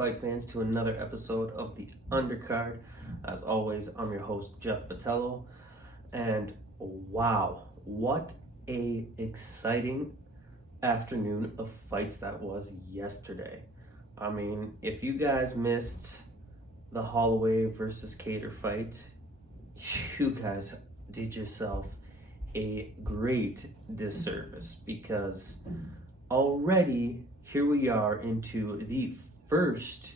fight fans, to another episode of the Undercard. As always, I'm your host, Jeff Patello, and wow, what a exciting afternoon of fights that was yesterday. I mean, if you guys missed the Holloway versus Kattar fight, you guys did yourself a great disservice, because already here we are into the first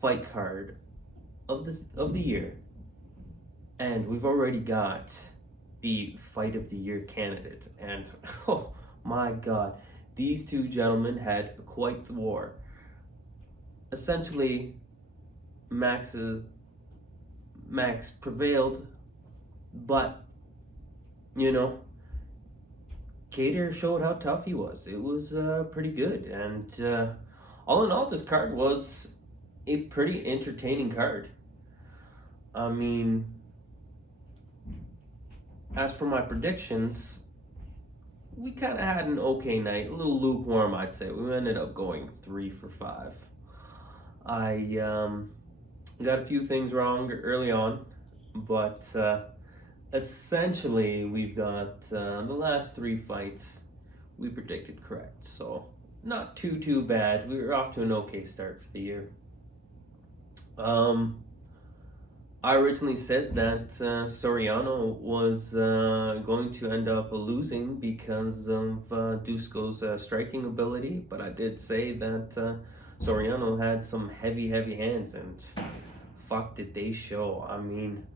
fight card of the year, and we've already got the fight of the year candidate. And oh my god, these two gentlemen had quite the war. Essentially, Max prevailed, but Kattar showed how tough he was. It was pretty good, and all in all, this card was a pretty entertaining card. I mean, as for my predictions, we kind of had an okay night, a little lukewarm, I'd say. We ended up going 3 for 5. I got a few things wrong early on, but essentially we've got the last 3 fights we predicted correct, so not too bad. We were off to an okay start for the year. I originally said that Soriano was going to end up losing because of Dusko's striking ability, but I did say that Soriano had some heavy hands, and fuck did they show. I mean,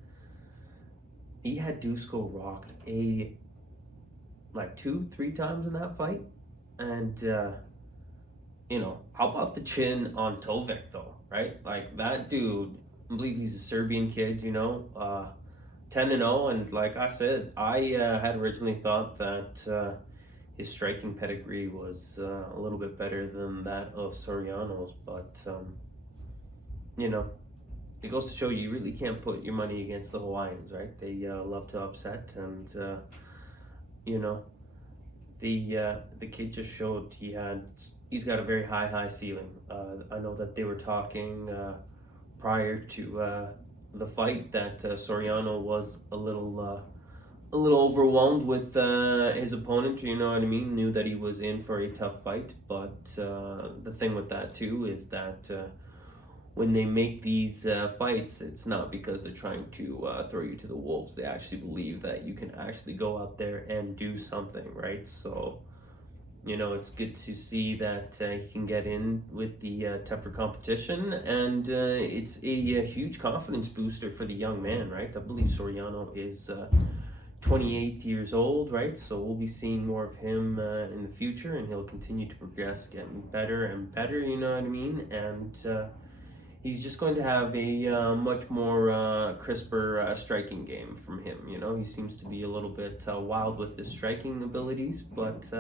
he had Dusko rocked like 2-3 times in that fight, and how about the chin on Tovek though, right? Like, that dude, I believe he's a Serbian kid, 10-0, and like I said, I had originally thought that his striking pedigree was a little bit better than that of Soriano's, but it goes to show you really can't put your money against the Hawaiians, right? They love to upset, and the kid just showed he's got a very high ceiling. I know that they were talking prior to the fight that Soriano was a little overwhelmed with his opponent. You know what I mean? Knew that he was in for a tough fight, but the thing with that too is that when they make these fights, it's not because they're trying to throw you to the wolves. They actually believe that you can actually go out there and do something, right? So, it's good to see that he can get in with the tougher competition, and it's a huge confidence booster for the young man, right? I believe Soriano is 28 years old, right? So we'll be seeing more of him in the future, and he'll continue to progress, getting better and better, you know what I mean? And he's just going to have a much more crisper striking game from him. He seems to be a little bit wild with his striking abilities, but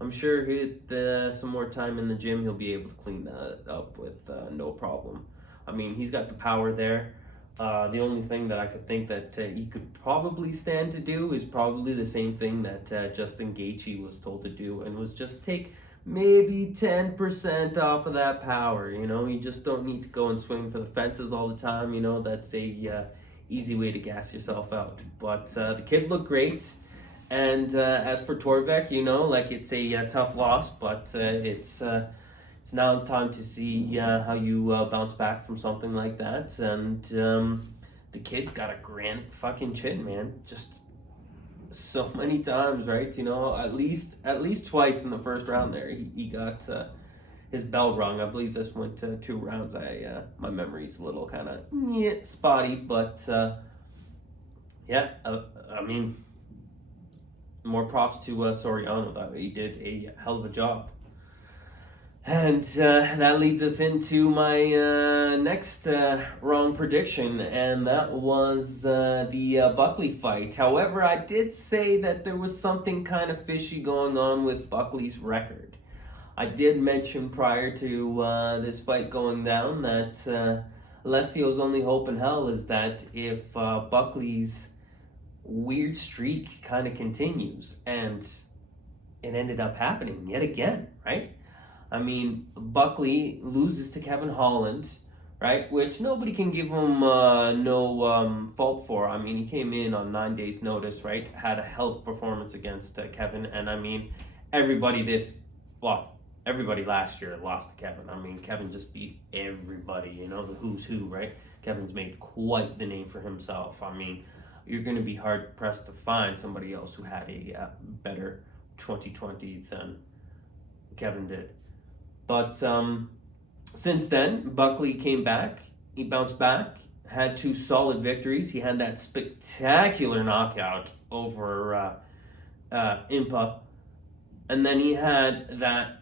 I'm sure with some more time in the gym, he'll be able to clean that up with no problem. I mean, he's got the power there. The only thing that I could think that he could probably stand to do is probably the same thing that Justin Gaethje was told to do, and was just take maybe 10% off of that power. You just don't need to go and swing for the fences all the time. That's a easy way to gas yourself out. But the kid looked great. And as for Torvek, it's a tough loss, but it's now time to see how you bounce back from something like that. And the kid's got a grand fucking chin, man. Just so many times, right? At least twice in the first round there, he got his bell rung. I believe this went to 2 rounds. My memory's a little kind of spotty, but I mean, more props to Soriano. That he did a hell of a job. And that leads us into my next wrong prediction, and that was the Buckley fight. However, I did say that there was something kind of fishy going on with Buckley's record. I did mention prior to this fight going down that Alessio's only hope in hell is that if Buckley's weird streak kind of continues, and it ended up happening yet again, right? I mean, Buckley loses to Kevin Holland, right? Which nobody can give him no fault for. I mean, he came in on 9 days' notice, right? Had a hell of a performance against Kevin, and I mean, everybody everybody last year lost to Kevin. I mean, Kevin just beat everybody, you know, the who's who, right? Kevin's made quite the name for himself. I mean, you're going to be hard pressed to find somebody else who had a better 2020 than Kevin did. But since then, Buckley came back. He bounced back, had 2 solid victories. He had that spectacular knockout over Impa, and then he had that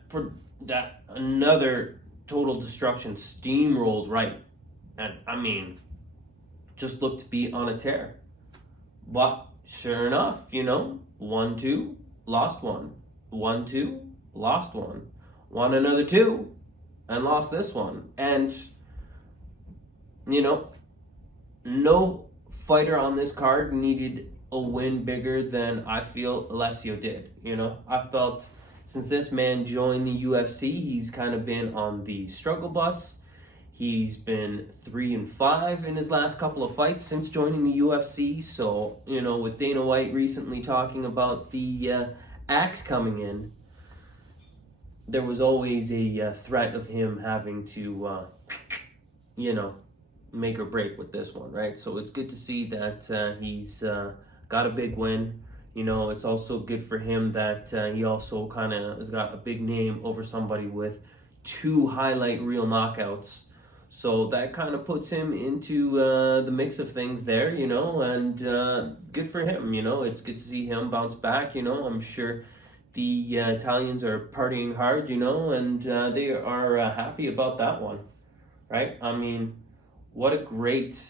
another total destruction steamrolled right, and I mean, just looked to be on a tear. But sure enough, you know, 1-2, lost 1, 1-2, lost 1, won another 2, and lost this one. And you know, no fighter on this card needed a win bigger than I feel Alessio did. You know, I felt since this man joined the UFC, he's kind of been on the struggle bus. He's been 3-5 in his last couple of fights since joining the UFC. So, you know, with Dana White recently talking about the axe coming in, there was always a threat of him having to, you know, make or break with this one, right? So it's good to see that he's got a big win. You know, it's also good for him that he also kind of has got a big name over somebody with 2 highlight reel knockouts. So that kind of puts him into the mix of things there, you know, and good for him, you know. It's good to see him bounce back, you know. I'm sure the Italians are partying hard, you know, and they are happy about that one, right? I mean, what a great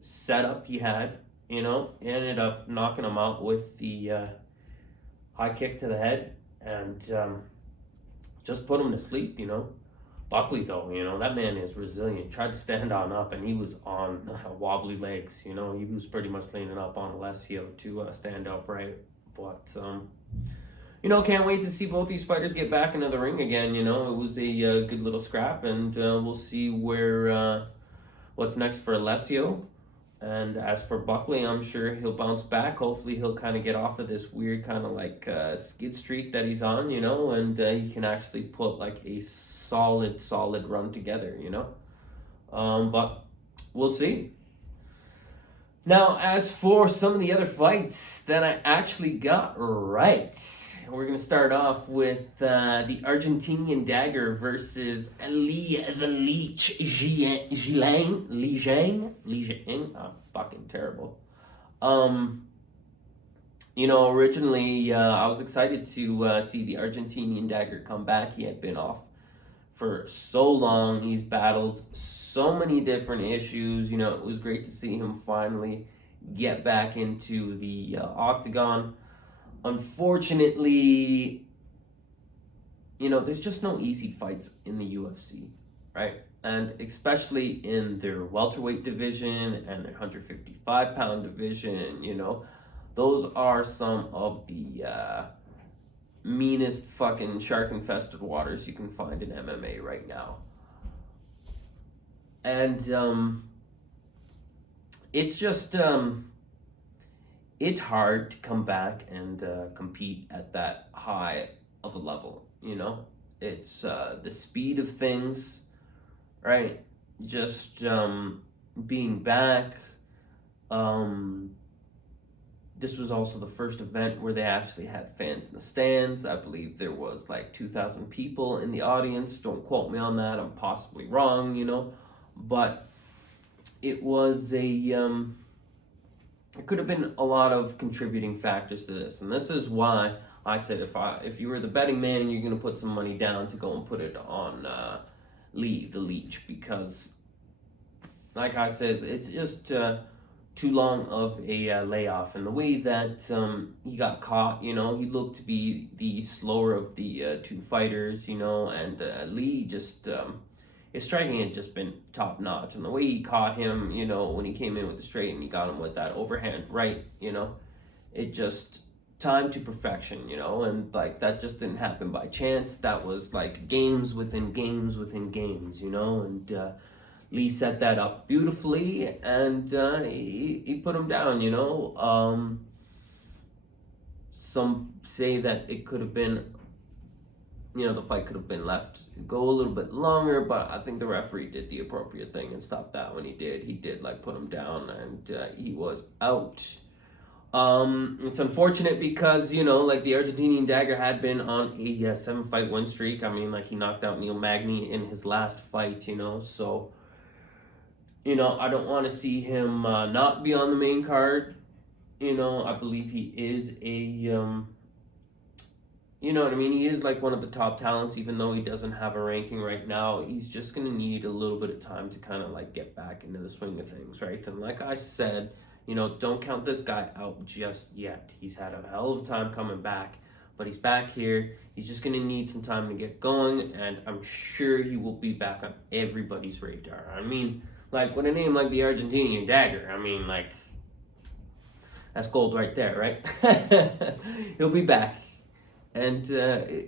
setup he had, you know. He ended up knocking him out with the high kick to the head and just put him to sleep, you know. Buckley, though, you know, that man is resilient. Tried to stand on up, and he was on wobbly legs, you know. He was pretty much leaning up on Alessio to stand upright. But, you know, can't wait to see both these fighters get back into the ring again, you know. It was a good little scrap, and we'll see where what's next for Alessio. And as for Buckley, I'm sure he'll bounce back. Hopefully he'll kind of get off of this weird kind of like skid streak that he's on, you know, and he can actually put like a solid run together, you know. But we'll see. Now, as for some of the other fights that I actually got right, we're going to start off with the Argentinian Dagger versus Li the Leech Zhang. Oh, fucking terrible. You know, originally I was excited to see the Argentinian Dagger come back. He had been off for so long. He's battled so many different issues. You know, it was great to see him finally get back into the octagon. Unfortunately, you know, there's just no easy fights in the UFC, right? And especially in their welterweight division and their 155-pound division, you know, those are some of the meanest fucking shark-infested waters you can find in MMA right now. And it's just... it's hard to come back and compete at that high of a level, you know? It's the speed of things, right? Just being back. This was also the first event where they actually had fans in the stands. I believe there was like 2,000 people in the audience. Don't quote me on that. I'm possibly wrong, you know? But it was there could have been a lot of contributing factors to this, and this is why I said if you were the betting man and you're going to put some money down, to go and put it on Lee the Leech, because like I said, it's just too long of a layoff, and the way that he got caught, you know, he looked to be the slower of the 2 fighters, you know, and Lee just his striking had just been top notch, and the way he caught him, you know, when he came in with the straight and he got him with that overhand right, you know, it just time to perfection, you know, and like that just didn't happen by chance. That was like games within games within games, you know, and Lee set that up beautifully, and he put him down, you know. Some say that it could have been, you know, the fight could have been left go a little bit longer, but I think the referee did the appropriate thing and stopped that when he did. He did like put him down, and he was out. It's unfortunate because, you know, like the Argentinian Dagger had been on a 7-fight win streak. I mean, like he knocked out Neil Magny in his last fight, you know, so, you know, I don't want to see him not be on the main card. You know, I believe he is a, you know what I mean? He is like one of the top talents, even though he doesn't have a ranking right now. He's just going to need a little bit of time to kind of like get back into the swing of things, right? And like I said, you know, don't count this guy out just yet. He's had a hell of a time coming back, but he's back here. He's just going to need some time to get going, and I'm sure he will be back on everybody's radar. I mean, like with a name like the Argentinian Dagger, I mean, like, that's gold right there, right? He'll be back. And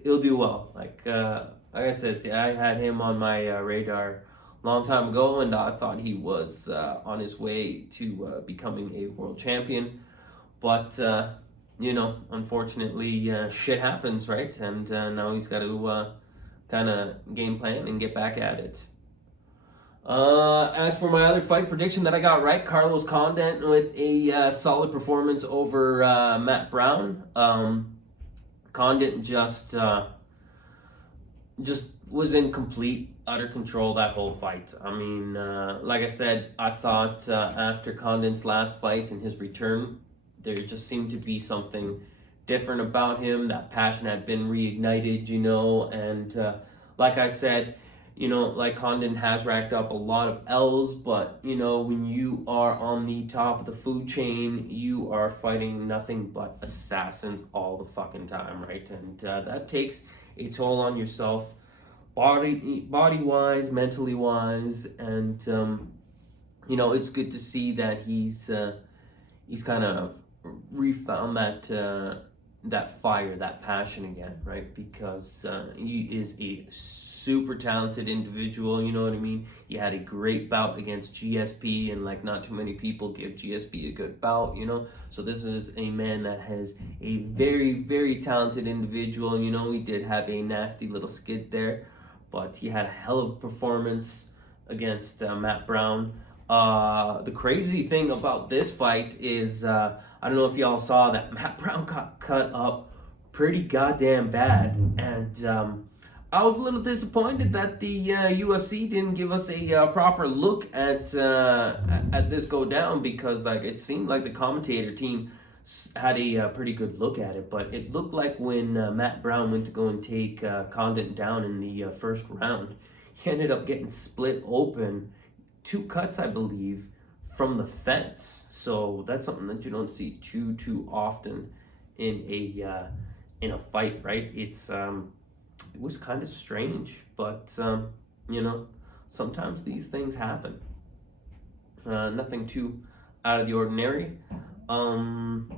he'll do well. Like I said, see, I had him on my radar a long time ago, and I thought he was on his way to becoming a world champion. But, you know, unfortunately, shit happens, right? And now he's got to kind of game plan and get back at it. As for my other fight prediction that I got right, Carlos Condit with a solid performance over Matt Brown. Condit just was in complete, utter control that whole fight. I mean, like I said, I thought after Condit's last fight and his return, there just seemed to be something different about him. That passion had been reignited, you know, and like I said, you know, like Condit has racked up a lot of L's, but, you know, when you are on the top of the food chain, you are fighting nothing but assassins all the fucking time, right? And that takes a toll on yourself, body-wise, mentally-wise, and, you know, it's good to see that he's kind of refound that fire, that passion again, right? Because he is a super talented individual, you know what I mean? He had a great bout against GSP, and like not too many people give GSP a good bout, you know? So this is a man that has a very, very talented individual, you know? He did have a nasty little skid there, but he had a hell of a performance against Matt Brown. The crazy thing about this fight is, I don't know if y'all saw that Matt Brown got cut up pretty goddamn bad, and I was a little disappointed that the UFC didn't give us a proper look at this go down, because like it seemed like the commentator team had a pretty good look at it, but it looked like when Matt Brown went to go and take Condit down in the first round, he ended up getting split open, 2 cuts, I believe, from the fence. So that's something that you don't see too often in a fight, right? It's it was kind of strange, but you know, sometimes these things happen. Nothing too out of the ordinary. You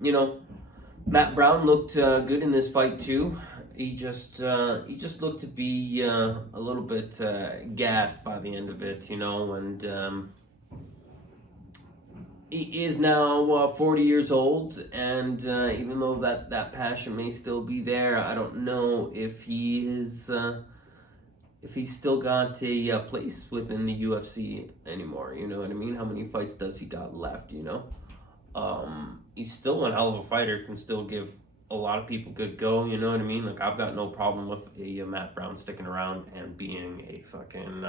know, Matt Brown looked good in this fight too. He just looked to be a little bit gassed by the end of it, you know, and he is now 40 years old, and even though that passion may still be there, I don't know if he is if he's still got a place within the UFC anymore. You know what I mean? How many fights does he got left? You know, he's still one hell of a fighter. Can still give a lot of people good go. You know what I mean? Like I've got no problem with a Matt Brown sticking around and being a fucking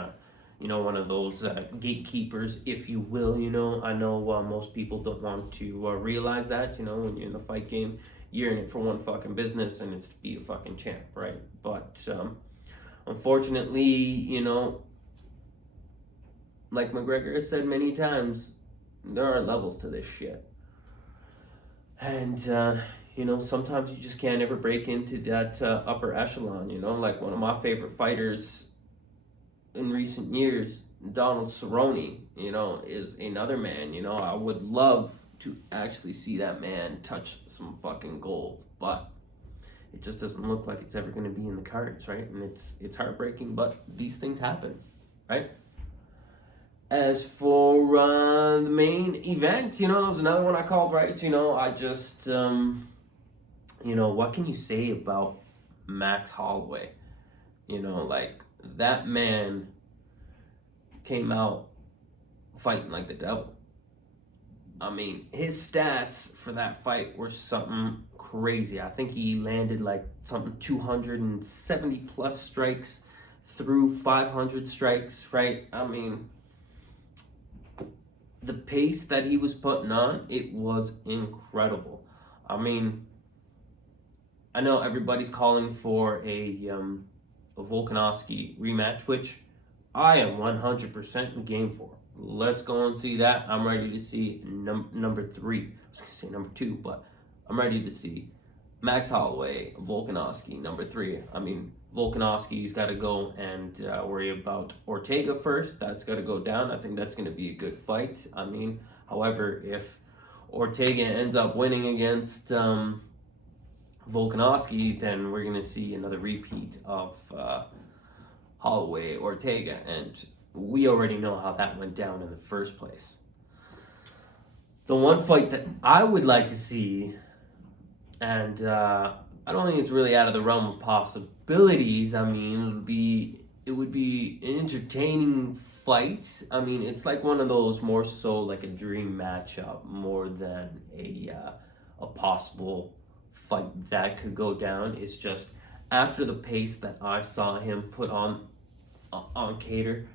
you know, one of those gatekeepers, if you will. You know, I know most people don't want to realize that, you know, when you're in the fight game, you're in it for one fucking business, and it's to be a fucking champ, right? But unfortunately, you know, like McGregor has said many times, there are levels to this shit. And, you know, sometimes you just can't ever break into that upper echelon, you know? Like one of my favorite fighters in recent years, Donald Cerrone, you know, is another man. You know, I would love to actually see that man touch some fucking gold, but it just doesn't look like it's ever going to be in the cards, right? And it's heartbreaking, but these things happen, right? As for the main event, there was another one I called, right? I just, what can you say about Max Holloway? Like, that man came out fighting like the devil. I mean, his stats for that fight were something crazy. I think he landed like something 270 plus strikes through 500 strikes, right? I mean, the pace that he was putting on, it was incredible. I mean, I know everybody's calling for a Volkanovski rematch, which I am 100% in game for. Let's go and see that. I'm ready to see number 3. I was going to say number 2, but I'm ready to see Max Holloway, Volkanovski, number 3. I mean, Volkanovski's got to go and worry about Ortega first. That's got to go down. I think that's going to be a good fight. I mean, however, if Ortega ends up winning against Volkanovski, then we're going to see another repeat of Holloway Ortega, and we already know how that went down in the first place. The one fight that I would like to see, and I don't think it's really out of the realm of possibilities. I mean, it would be an entertaining fight. I mean, it's like one of those more so like a dream matchup more than a possible fight that could go down. It's just after the pace that I saw him put on Kattar,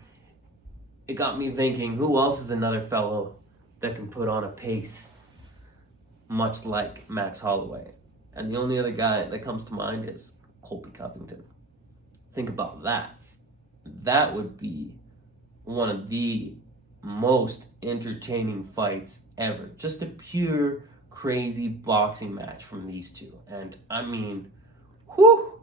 it got me thinking, who else is another fellow that can put on a pace much like Max Holloway? And the only other guy that comes to mind is Colby Covington. Think about that. That would be one of the most entertaining fights ever. Just a pure crazy boxing match from these two. And I mean, whew,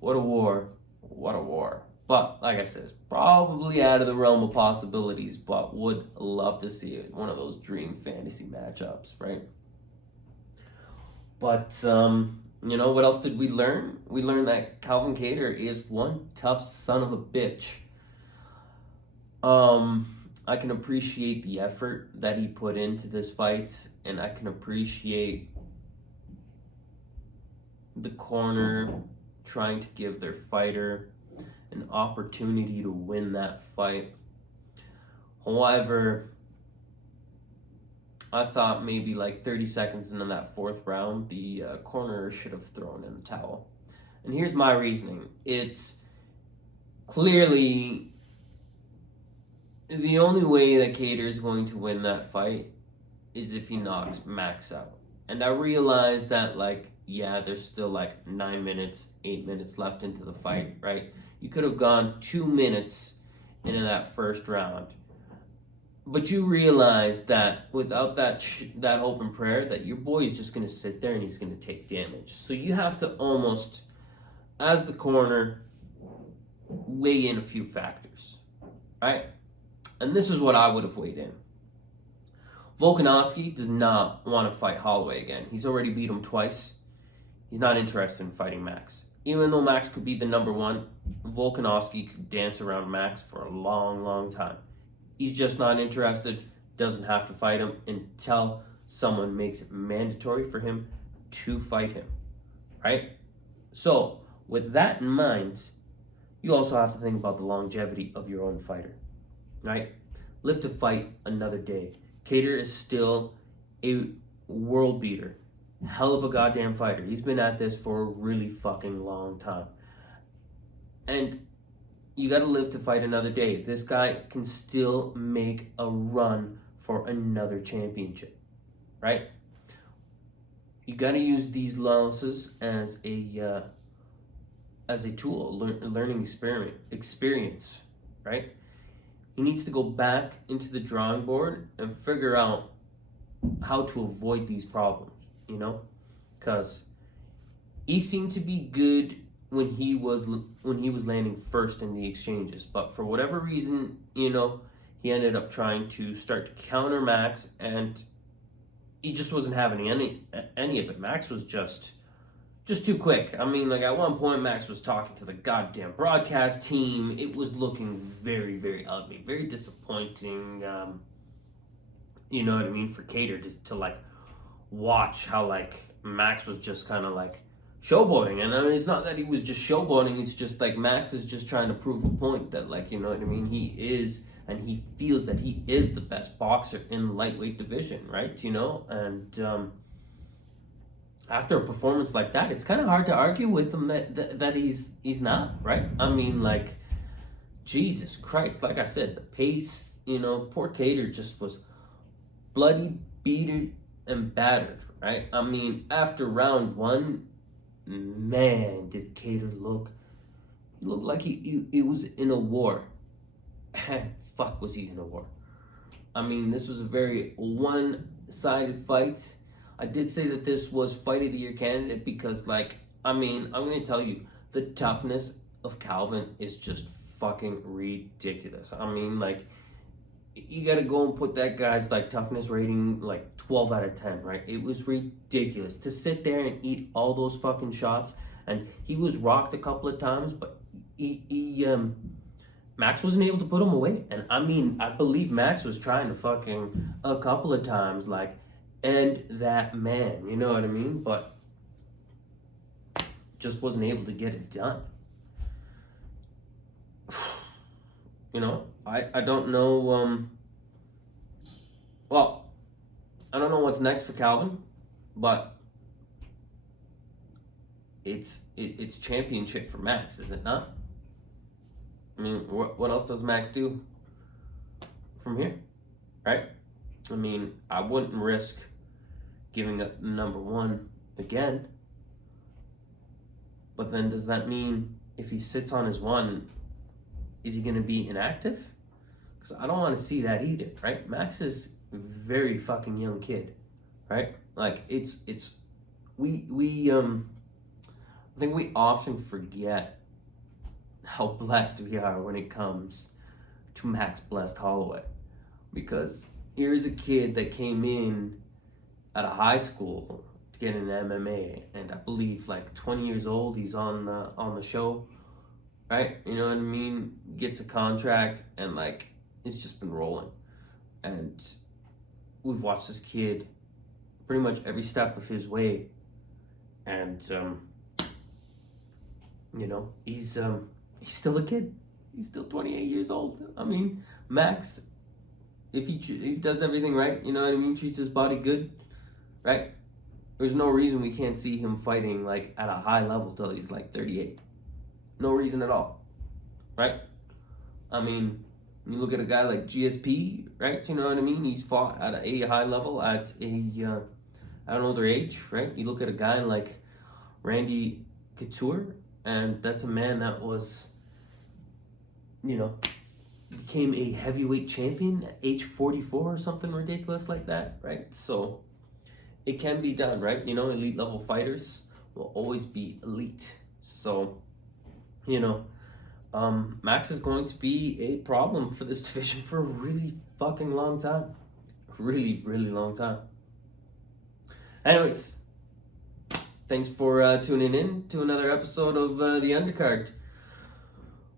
what a war. What a war. But like I said, it's probably out of the realm of possibilities, but would love to see it. One of those dream fantasy matchups, right? But, what else did we learn? We learned that Calvin Kattar is one tough son of a bitch. I can appreciate the effort that he put into this fight, and I can appreciate the corner trying to give their fighter an opportunity to win that fight. However, I thought maybe like 30 seconds into that 4th round, the corner should have thrown in the towel. And here's my reasoning. It's clearly the only way that Kattar is going to win that fight is if he knocks Max out. And I realized that, there's still 9 minutes, 8 minutes left into the fight, right? You could have gone 2 minutes into that first round. But you realize that without that hope and prayer, that your boy is just going to sit there and he's going to take damage. So you have to almost, as the corner, weigh in a few factors, right? And this is what I would have weighed in. Volkanovski does not want to fight Holloway again. He's already beat him twice. He's not interested in fighting Max. Even though Max could be the number 1, Volkanovski could dance around Max for a long, long time. He's just not interested, doesn't have to fight him until someone makes it mandatory for him to fight him, right? So, with that in mind, you also have to think about the longevity of your own fighter, right? Live to fight another day. Kattar is still a world beater. Hell of a goddamn fighter. He's been at this for a really fucking long time. And you got to live to fight another day. This guy can still make a run for another championship, right? You got to use these losses as a tool, learning experience, right? He needs to go back into the drawing board and figure out how to avoid these problems, because he seemed to be good when he was landing first in the exchanges, but for whatever reason, he ended up trying to start to counter Max, and he just wasn't having any of it. Max was just too quick. I mean, like at one point, Max was talking to the goddamn broadcast team. It was looking very, very ugly, very disappointing. You know what I mean? For Kattar to like watch how like Max was just kind of like showboating, and I mean, it's not that he was just showboating. It's just like Max is just trying to prove a point that, like, you know what I mean, he is, and he feels that he is the best boxer in the lightweight division, right? You know, and after a performance like that, it's kind of hard to argue with him that he's not, right? I mean, like, Jesus Christ, like I said, the pace, you know, poor Kattar just was bloody, beaten, and battered, right? I mean, after round one, man, did Kattar look like he was in a war. Fuck, was he in a war? I mean, this was a very one-sided fight. I did say that this was Fight of the Year candidate because, like, I mean, I'm going to tell you, the toughness of Calvin is just fucking ridiculous. I mean, like, you got to go and put that guy's, like, toughness rating, like, 12 out of 10, right? It was ridiculous to sit there and eat all those fucking shots. And he was rocked a couple of times, but Max wasn't able to put him away. And, I mean, I believe Max was trying to fucking a couple of times, like, end that man, you know what I mean? But just wasn't able to get it done. You know, I don't know, well, I don't know what's next for Calvin, but it's championship for Max, is it not? I mean, what else does Max do from here, right? I mean, I wouldn't risk giving up number one again. But then does that mean if he sits on his one, is he going to be inactive? Because I don't want to see that either, right? Max is a very fucking young kid, right? Like, I think we often forget how blessed we are when it comes to Max Blessed Holloway. Because here's a kid that came in at a high school to get an MMA, and I believe like 20 years old, he's on the show, right? You know what I mean? Gets a contract, and like it's just been rolling. And we've watched this kid pretty much every step of his way, and you know, he's still a kid. He's still 28 years old. I mean, Max, if he does everything right, you know what I mean, treats his body good, right? There's no reason we can't see him fighting like at a high level till he's like 38. No reason at all, right? I mean, you look at a guy like GSP, right? You know what I mean? He's fought at a high level at an older age, right? You look at a guy like Randy Couture, and that's a man that was, you know, became a heavyweight champion at age 44 or something ridiculous like that, right? So it can be done, right? You know, elite level fighters will always be elite. So, you know, Max is going to be a problem for this division for a really fucking long time. Really, really long time. Anyways, thanks for tuning in to another episode of The Undercard.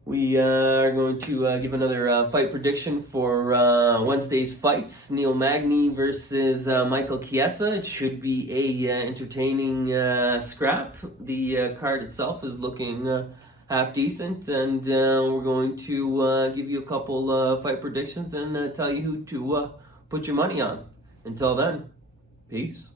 We are going to give another fight prediction for Wednesday's fights. Neil Magny versus Michael Chiesa. It should be a entertaining scrap. The card itself is looking half decent, and we're going to give you a couple fight predictions and tell you who to put your money on. Until then, peace.